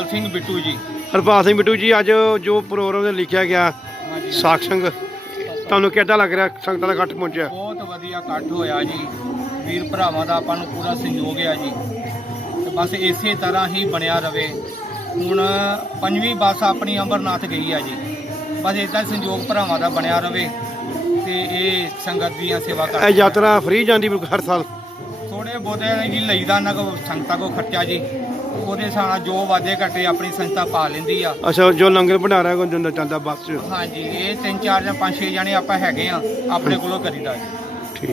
ਹਰਪਾਲ ਸਿੰਘ ਬਿੱਟੂ ਜੀ। ਹਰਪਾਲ ਸਿੰਘ ਬਿੱਟੂ ਜੀ ਅੱਜ ਜੋ ਪ੍ਰੋਗਰਾਮ ਤੇ ਲਿਖਿਆ ਗਿਆ ਸਾਖ ਸੰਗ ਤੁਹਾਨੂੰ ਕਿੱਦਾਂ ਲੱਗ ਰਿਹਾ? ਸੰਗਤਾਂ ਦਾ ਇਕੱਠ ਪਹੁੰਚਿਆ। ਬਹੁਤ ਵਧੀਆ ਇਕੱਠ ਹੋਇਆ ਜੀ। ਵੀਰ ਭਰਾਵਾਂ ਦਾ ਆਪਾਂ ਨੂੰ ਪੂਰਾ ਸਹਿਯੋਗ ਆ ਜੀ। ਤੇ ਬਸ ਇਸੇ ਤਰ੍ਹਾਂ ਹੀ ਬਣਿਆ ਰਵੇ। ਹੁਣ ਪੰਜਵੀਂ ਬੱਸ ਆਪਣੀ ਅਮਰਨਾਥ ਗਈ ਆ ਜੀ। ਬਸ ਇਦਾਂ ਸਹਿਯੋਗ ਭਰਾਵਾਂ ਦਾ ਬਣਿਆ ਰਵੇ ਤੇ ਇਹ ਸੰਗਤ ਦੀਆਂ ਸੇਵਾ ਇਹ ਕਰਦੇ ਯਾਤਰਾ ਫ੍ਰੀ ਜਾਂਦੀ ਹਰ ਸਾਲ? ਥੋੜੇ ਬਹੁਤੇ ਜੀ ਲਈਦਾ ਨਾ ਕੋ ਸੰਗਤਾਂ ਕੋ ਖਰਚਾ ਜੀ। ਉਹਦੇ ਹਿਸਾਬ ਨਾਲ ਜੋ ਵਾਧੇ ਘਟੇ ਆਪਣੀ ਸੰਸਥਾ ਪਾ ਲੈਂਦੀ ਆ। ਅੱਛਾ ਜੋ ਲੰਗਰ ਭੰਡਾਰਾ ਕੋ ਜਾਂਦਾ ਚੱਲਦਾ ਬੱਸ 'ਚ? ਹਾਂਜੀ ਇਹ ਤਿੰਨ ਚਾਰ ਜਾਂ ਪੰਜ ਛੇ ਜਣੇ ਆਪਾਂ ਹੈਗੇ ਆ ਆਪਣੇ ਕੋਲੋਂ ਕਰੀਦਾ ਜੀ। ਠੀਕ।